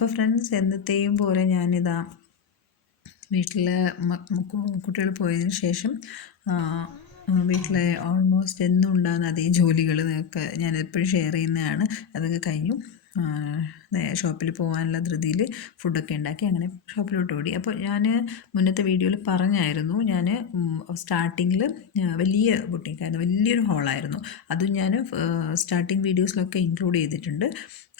അപ്പോൾ ഫ്രണ്ട്സ് എന്നത്തെയും പോലെ ഞാനിതാ വീട്ടിൽ കുട്ടികൾ പോയതിന് ശേഷം വീട്ടിലെ ഓൾമോസ്റ്റ് എന്നും ഉണ്ടാകുന്ന അതേ ജോലികൾ നിങ്ങൾക്ക് ഞാൻ എപ്പോഴും ഷെയർ ചെയ്യുന്നതാണ്. അതൊക്കെ കഴിഞ്ഞു. ഷോപ്പിൽ പോകാനുള്ള ധൃതിയിൽ ഫുഡൊക്കെ ഉണ്ടാക്കി അങ്ങനെ ഷോപ്പിലോട്ട് ഓടി. അപ്പോൾ ഞാൻ മുന്നത്തെ വീഡിയോയിൽ പറഞ്ഞായിരുന്നു. ഞാൻ സ്റ്റാർട്ടിങ്ങിൽ വലിയ ബുട്ടിക്കായിരുന്നു വലിയൊരു ഹോളായിരുന്നു അതും ഞാൻ സ്റ്റാർട്ടിങ് വീഡിയോസിലൊക്കെ ഇൻക്ലൂഡ് ചെയ്തിട്ടുണ്ട്.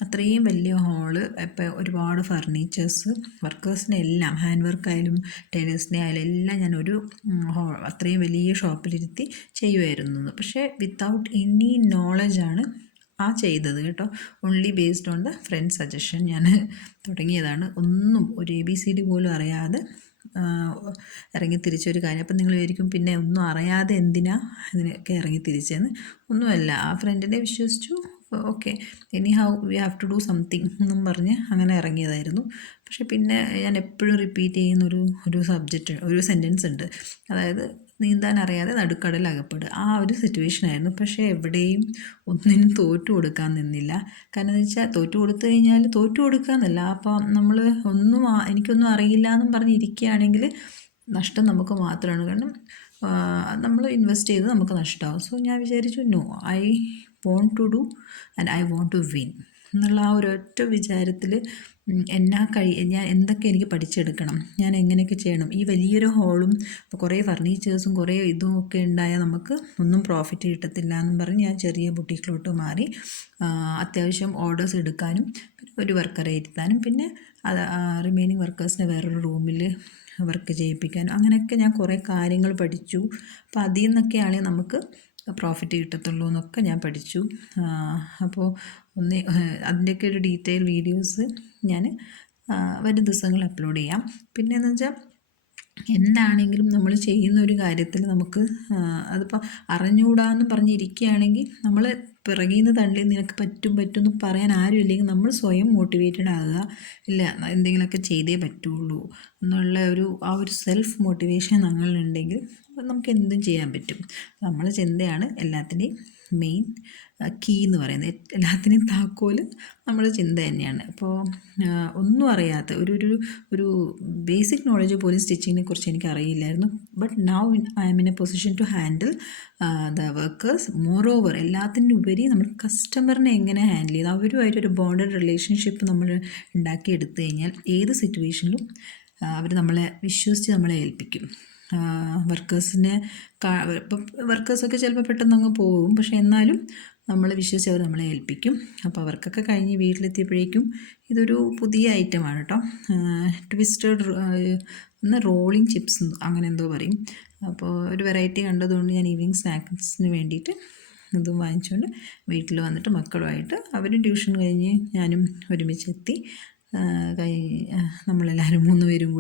അത്രയും വലിയ ഹോൾ ഇപ്പം ഒരുപാട് ഫർണിച്ചേഴ്സ് വർക്കേഴ്സിനെ എല്ലാം ഹാൻഡ് വർക്കായാലും ടൈലേഴ്സിനെ ആയാലും എല്ലാം ഞാൻ ഒരു ഹോ അത്രയും വലിയ ഷോപ്പിലിരുത്തി ചെയ്യുമായിരുന്നു പക്ഷേ വിത്തൗട്ട് എനി നോളജാണ് ആ ചെയ്തത് കേട്ടോ. Only based on the friend suggestion ഞാൻ തുടങ്ങിയതാണ്. ഒന്നും ഒരു എ ബി സി ഡി പോലും അറിയാതെ ഇറങ്ങി തിരിച്ചൊരു കാര്യം. അപ്പം നിങ്ങൾ വിചാരിക്കും പിന്നെ ഒന്നും അറിയാതെ എന്തിനാ ഇതിനൊക്കെ ഇറങ്ങി തിരിച്ചെന്ന്? ഒന്നുമല്ല. ആ ഫ്രണ്ടിനെ വിശ്വസിച്ചു. Okay anyhow we have to do something എന്നും പറഞ്ഞ് അങ്ങനെ ഇറങ്ങിയതായിരുന്നു. പക്ഷേ പിന്നെ ഞാൻ എപ്പോഴും റിപ്പീറ്റ് ചെയ്യുന്ന ഒരു ഒരു സബ്ജക്റ്റ് ഒരു സെന്റൻസ് ഉണ്ട്. അതായത് നീന്താൻ അറിയാതെ നടുക്കടൽ അകപ്പെടുക ആ ഒരു സിറ്റുവേഷൻ ആയിരുന്നു പക്ഷേ എവിടെയും ഒന്നിനും തോറ്റു കൊടുക്കാൻ നിന്നില്ല. കാരണം എന്ന് വെച്ചാൽ തോറ്റു കൊടുത്തു കഴിഞ്ഞാൽ തോറ്റു കൊടുക്കുക എന്നല്ല അപ്പോൾ നമ്മൾ ഒന്നും എനിക്കൊന്നും അറിയില്ല എന്നും പറഞ്ഞിരിക്കുകയാണെങ്കിൽ നഷ്ടം നമുക്ക് മാത്രമാണ് കാരണം നമ്മൾ ഇൻവെസ്റ്റ് ചെയ്ത് നമുക്ക് നഷ്ടമാവും സോ ഞാൻ വിചാരിച്ചു no I want to do and I want to win എന്നുള്ള ആ ഒരൊറ്റ വിചാരത്തിൽ എന്നാ കഴി ഞാൻ എന്തൊക്കെ എനിക്ക് പഠിച്ചെടുക്കണം ഞാൻ എങ്ങനെയൊക്കെ ചെയ്യണം ഈ വലിയൊരു ഹോളും കുറേ ഫർണിച്ചേഴ്സും കുറേ ഇതും ഒക്കെ ഉണ്ടായാൽ നമുക്ക് ഒന്നും പ്രോഫിറ്റ് കിട്ടത്തില്ല എന്നും പറഞ്ഞ് ഞാൻ ചെറിയ ബുട്ടീക്കിലോട്ട് മാറി അത്യാവശ്യം ഓർഡേഴ്സ് എടുക്കാനും ഒരു വർക്കറെ ഇരുത്താനും പിന്നെ റിമൈനിങ് വർക്കേഴ്സിനെ വേറൊരു റൂമിൽ വർക്ക് ചെയ്യിപ്പിക്കാനും അങ്ങനെയൊക്കെ ഞാൻ കുറേ കാര്യങ്ങൾ പഠിച്ചു. അപ്പോൾ അതിൽ നിന്നൊക്കെയാണെങ്കിൽ നമുക്ക് പ്രോഫിറ്റ് കിട്ടത്തുള്ളൂ എന്നൊക്കെ ഞാൻ പഠിച്ചു. അപ്പോൾ ഒന്ന് അതിന്റെയൊക്കെ ഒരു ഡീറ്റെയിൽ വീഡിയോസ് ഞാൻ വരും ദിവസങ്ങൾ അപ്ലോഡ് ചെയ്യാം. പിന്നെ എന്ന് വെച്ചാൽ എന്താണെങ്കിലും നമ്മൾ ചെയ്യുന്ന ഒരു കാര്യത്തിൽ നമുക്ക് അതിപ്പോൾ അറിഞ്ഞുകൂടാന്ന് പറഞ്ഞിരിക്കുകയാണെങ്കിൽ നമ്മൾ പിറകിൽ നിന്ന് തള്ളി നിനക്ക് പറ്റും പറ്റും എന്ന് പറയാൻ ആരും ഇല്ലെങ്കിൽ നമ്മൾ സ്വയം മോട്ടിവേറ്റഡ് ആകുക. ഇല്ല എന്തെങ്കിലുമൊക്കെ ചെയ്തേ പറ്റുള്ളൂ എന്നുള്ള ഒരു ആ ഒരു സെൽഫ് മോട്ടിവേഷൻ നമ്മളിലുണ്ടെങ്കിൽ നമുക്ക് എന്തും ചെയ്യാൻ പറ്റും. നമ്മൾ ചിന്തയാണ് എല്ലാത്തിന്റെയും മെയിൻ കീ എന്ന് പറയുന്നത്. എല്ലാത്തിനെയും താക്കോൽ നമ്മൾ ചിന്ത തന്നെയാണ്. അപ്പോൾ ഒന്നും അറിയാത്ത ഒരു ഒരു ഒരു ബേസിക് നോളജ് പോലും സ്റ്റിച്ചിങ്ങിനെ കുറിച്ച് എനിക്ക് അറിയില്ലായിരുന്നു but now I'm in a position to handle the workers moreover എല്ലാത്തിന്റെ നമ്മൾ കസ്റ്റമറിനെ എങ്ങനെ ഹാൻഡിൽ ചെയ്ത് അവരുമായിട്ടൊരു ബോണ്ടഡ് റിലേഷൻഷിപ്പ് നമ്മൾ ഉണ്ടാക്കിയെടുത്തു കഴിഞ്ഞാൽ ഏത് സിറ്റുവേഷനിലും അവർ നമ്മളെ വിശ്വസിച്ച് നമ്മളെ ഏൽപ്പിക്കും. വർക്കേഴ്സിനെ ഇപ്പം വർക്കേഴ്സൊക്കെ ചിലപ്പോൾ പെട്ടെന്ന് അങ്ങ് പോകും പക്ഷേ എന്നാലും നമ്മൾ വിശ്വസിച്ച് അവർ നമ്മളെ ഏൽപ്പിക്കും. അപ്പോൾ അവർക്കൊക്കെ കഴിഞ്ഞ് വീട്ടിലെത്തിയപ്പോഴേക്കും ഇതൊരു പുതിയ ഐറ്റമാണ് കേട്ടോ. ട്വിസ്റ്റഡ് എന്ന റോളിംഗ് ചിപ്സ് അങ്ങനെ എന്തോ പറയും. അപ്പോൾ ഒരു വെറൈറ്റി കണ്ടതുകൊണ്ട് ഞാൻ ഈവനിങ് സ്നാക്സിന് വേണ്ടിയിട്ട് ഇതും വാങ്ങിച്ചുകൊണ്ട് വീട്ടിൽ വന്നിട്ട് മക്കളുമായിട്ട് അവരും ട്യൂഷൻ കഴിഞ്ഞ് ഞാനും ഒരുമിച്ചെത്തി. നമ്മളെല്ലാവരും മൂന്ന് പേരും